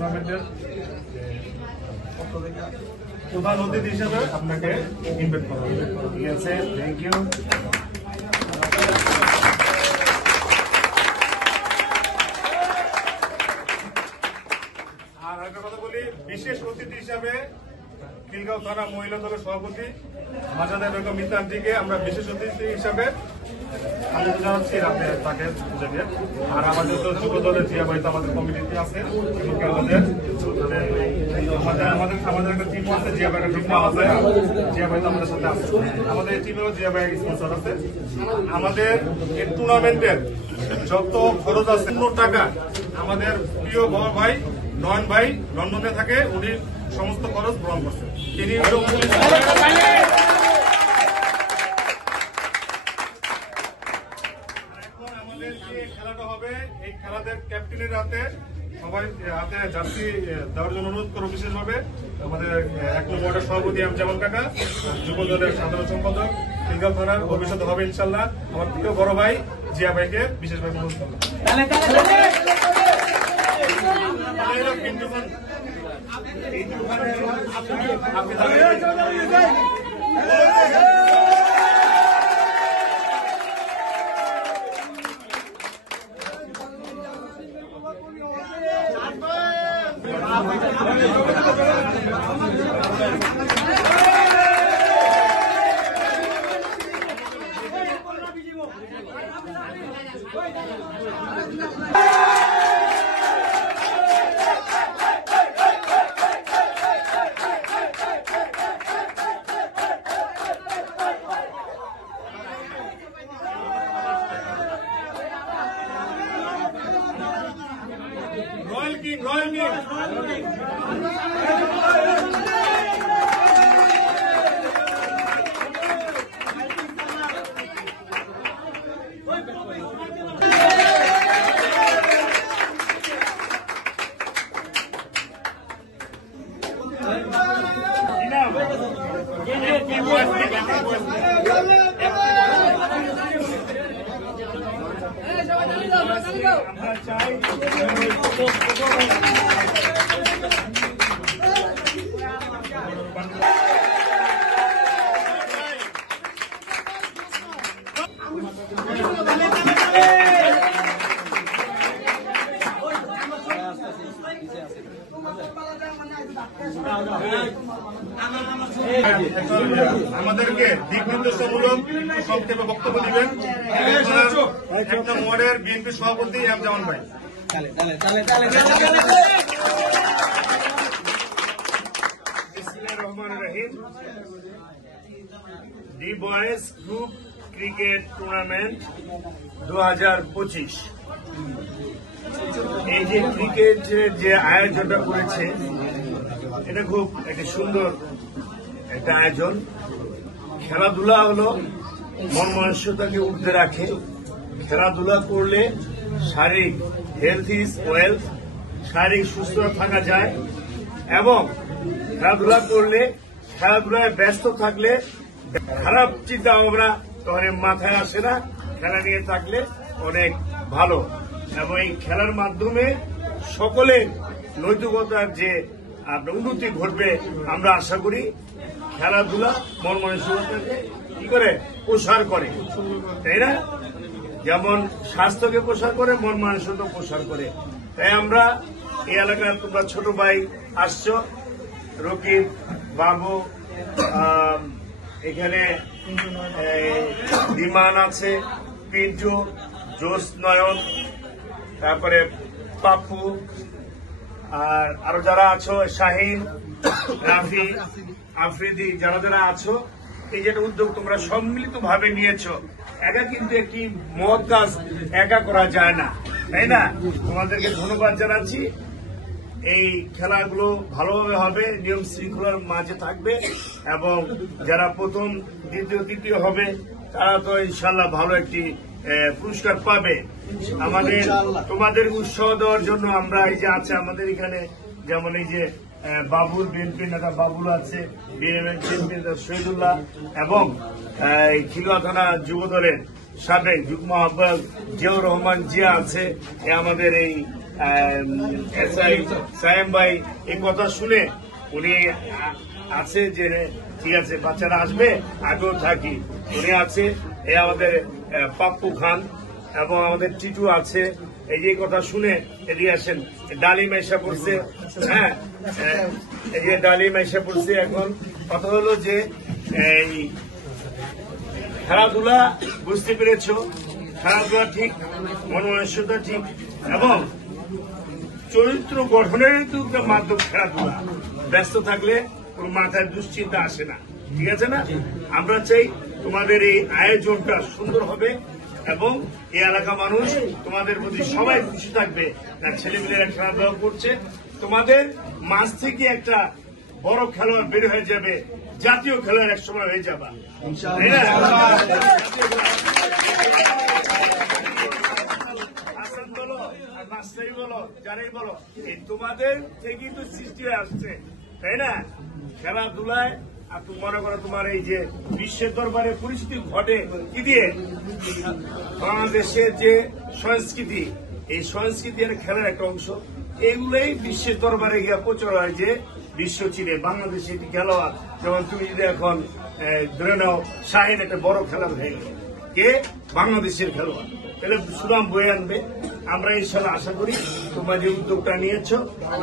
টুর্নামেন্টের প্রধান অতিথি হিসেবে আপনাকে ইনভাইট করা হবে। ঠিক আছে, থ্যাংক ইউ। আর একটা কথা বলি, বিশেষ অতিথি হিসাবে খিলগাঁও থানা মহিলা দলের সভাপতি মাজাদা বেগম মিতানটিকে আমরা বিশেষ অতিথি হিসাবে আমি জানাচ্ছি আপনি তাকে বুঝাবেন। আর আমাদের তো যুব দলের জিয়া ভাই তো আমাদের কমিটিতে আছে, আমাদের একটা টিম আছে, জিয়া ভাই টিম আছে, জিয়া ভাই তো আমাদের সাথে আছে, আমাদের এই টিমেও জিয়া ভাই স্পন্সর আছে। আমাদের এই টুর্নামেন্টের যত খরচ আছে 100 টাকা আমাদের প্রিয় বড় ভাই নয়ন ভাই লন্ডনে থাকে, উনি সমস্ত খরচ গ্রহণ করছেন। তিনি এখন আমাদের যে খেলাটা হবে, এই খেলাদের ক্যাপ্টেনের হাতে সবাই হাতে জার্সি দেওয়ার জন্য অনুরোধ করবো। বিশেষভাবে আমাদের 1 নম্বর ওয়ার্ডের সভাপতি জামান কাকা, যুব দলের সাধারণ সম্পাদক খিলগাঁও থানার ভবিষ্যতে হবে ইনশাল্লাহ আমার প্রিয় বড় ভাই জিয়া ভাইকে বিশেষভাবে অনুরোধ করলাম। রয়্যাল কিং আমরা চাই আমাদেরকে দিক নির্দেশমূলক সংক্ষেপে বক্তব্য দিবেন 1 নম্বর ওয়ার্ডের বিএনপি সভাপতি জামান ভাই। The boys group cricket tournament 2025, এই যে ক্রিকেটের যে আয়োজনটা করেছে এটা খুব একটা সুন্দর একটা আয়োজন। খেলাধুলা হলো মন মানসিকতাকে ঊর্ধ্বে রাখে। খেলাধুলা করলে শারীরিক হেলথ ইজ ওয়েলথ, শারীরিক সুস্থতা থাকা যায় এবং খেলাধুলা করলে খেলাধুলায় ব্যস্ত থাকলে খারাপ চিন্তা ভাবনা তখন মাথায় আসে না। খেলা নিয়ে থাকলে অনেক ভালো এবং এই খেলার মাধ্যমে সকলের নৈতিকতার যে আপনার উন্নতি ঘটবে আমরা আশা করি। খেলাধুলা মন মানসিকতাকে কি করে প্রসার করে, তাই না? যেমন স্বাস্থ্যকে প্রসার করে, মন মানসিকতা প্রসার করে। তাই আমরা এই এলাকার তোমরা ছোট ভাই আসছো, রকিব বাবু, এখানে বিমান আছে, পিন্টু, জোস, নয়ন, তারপরে পাপ্পু, আর আরো যারা আছো শাহিন, রাফি, আফ্রিদি, যারা যারা আছো, এই যেটা উদ্যোগ তোমরা সম্মিলিত ভাবে নিয়েছো। একা কিন্তু একটি মহৎ কাজ একা করা যায় না, তাই না? তোমাদেরকে ধন্যবাদ জানাচ্ছি। এই খেলাগুলো ভালোভাবে হবে, নিয়ম শৃঙ্খলার মাঝে থাকবে এবং যারা প্রথম দ্বিতীয় তৃতীয় হবে তারা তো ইনশাল্লাহ ভালো একটি পুরস্কার পাবে। আমাদের তোমাদের উৎসাহ দেওয়ার জন্য আমরা এই যে আছে আমাদের এখানে, যেমন এই যে বাবুল বিএনপি নেতা বাবুল আছে, বিএনপি নেতা শহীদুল্লাহ এবং খিলগাঁও থানা যুব দলের সাবেক যুগ্ম আহ্বায়ক জিয়াউর রহমান জিয়া আছে, আমাদের এই SI সায়েম ভাই এই কথা শুনে উনি আছে যে ঠিক আছে বাচ্চারা আসবে, আগেও থাকি। উনি আছে এই আমাদের পাপ্পু খান এবং আমাদের টিটু আছে। এই যে কথা শুনে এদিকে আসেন। ডালিম এসে পড়ছে, হ্যাঁ এই যে ডালিম এসে পড়ছে। এখন কথা হলো যে এই খেলাধুলা বুঝতে পেরেছ, খেলাধুলা ঠিক, মনমানসিকতা ঠিক এবং চরিত্র গঠনের একটা মাধ্যম খেলাধুলা। ব্যস্ত থাকলে কোন মাথায় দুশ্চিন্তা আসে না, ঠিক আছে না? আমরা চাই তোমাদের এই আয়োজনটা সুন্দর হবে এবং এই এলাকা মানুষ তোমাদের প্রতি সবাই খুশি থাকবে। ছেলেমেয়েরা খেলাধুলা করছে, তোমাদের মাঝ থেকে একটা বড় খেলোয়াড় বের হয়ে যাবে, জাতীয় খেলোয়াড় এক সময় হয়ে যাবা। হাসান বলো আর মাস্টারি বলো, যারাই বলো, তোমাদের থেকেই তো সৃষ্টি হয়ে আসছে, তাই না? খেলাধুলায় আর তুমি মনে করো তোমার এই যে বিশ্বের দরবারে পরিস্থিতি ঘটে কি দিয়ে, বাংলাদেশের যে সংস্কৃতি, এই সংস্কৃতি আর খেলার একটা অংশ, এগুলোই বিশ্বের দরবারে গিয়ে প্রচার হয় যে বিশ্ব চিনে বাংলাদেশে একটি খেলোয়াড়। যেমন তুমি যদি এখন ধরে নাও শাহিন একটা বড় খেলোয়াড় হয়ে গেল, কে? বাংলাদেশের খেলোয়াড়, তাহলে সুনাম বয়ে আনবে। আমরা ইনশাল্লাহ আশা করি তোমরা যে উদ্যোগটা নিয়েছ,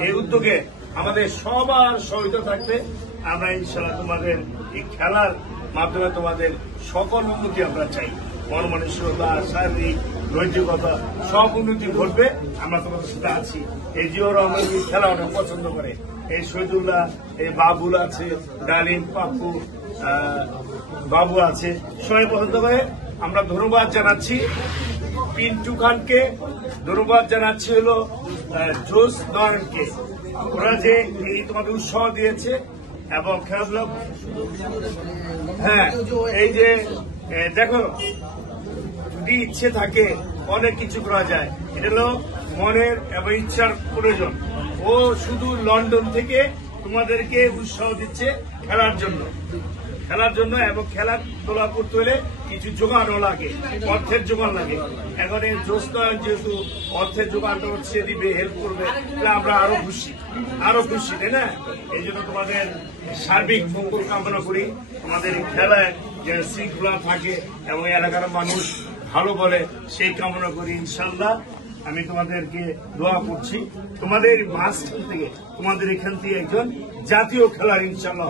এই উদ্যোগে আমাদের সবার সহায়তা থাকবে। আমরা ইনশাল্লাহ তোমাদের এই খেলার মাধ্যমে তোমাদের সকল উন্নতি আমরা চাই। মনমানসিকতা, শারীরিক, নৈতিকতা সব উন্নতি ঘটবে। আমরা তোমাদের সাথে আছি। এই জিও রহমান খেলা অনেক পছন্দ করে, এই শহীদুল্লাহ, এই বাবুল আছে, ডালিম, পাপ্পু, বাবু আছে, সবাই পছন্দ করে। আমরা ধন্যবাদ জানাচ্ছি পিন্টু খানকে, ধন্যবাদ জানাচ্ছি হলো জোস নয়নকে, ওরা যে এই তোমাদের উৎসাহ দিয়েছে এবং খেলাধুলা। হ্যাঁ, এই যে দেখো, যদি ইচ্ছে থাকে অনেক কিছু করা যায়। এটা হলো মনের এবং ইচ্ছার প্রয়োজন। ও শুধু লন্ডন থেকে তোমাদেরকে উৎসাহ দিচ্ছে খেলার জন্য এবং খেলাধুলা করতে হলে কিছু জোগাড়ও লাগে, অর্থের জোগাড় লাগে। এখন এই জোস্তা যেহেতু অর্থের জোগাড়টা হচ্ছে, দিবে, হেল্প করবে, তাহলে আমরা আরো খুশি, তাই না? এই জন্য তোমাদের সার্বিক মঙ্গল কামনা করি। তোমাদের এই খেলায় যে শৃঙ্খলা থাকে এবং এলাকার মানুষ ভালো বলে, সেই কামনা করি। ইনশাল্লাহ আমি তোমাদেরকে দোয়া করছি, তোমাদের মাঝখান থেকে, তোমাদের এখান থেকে একজন জাতীয় খেলার ইনশাল্লাহ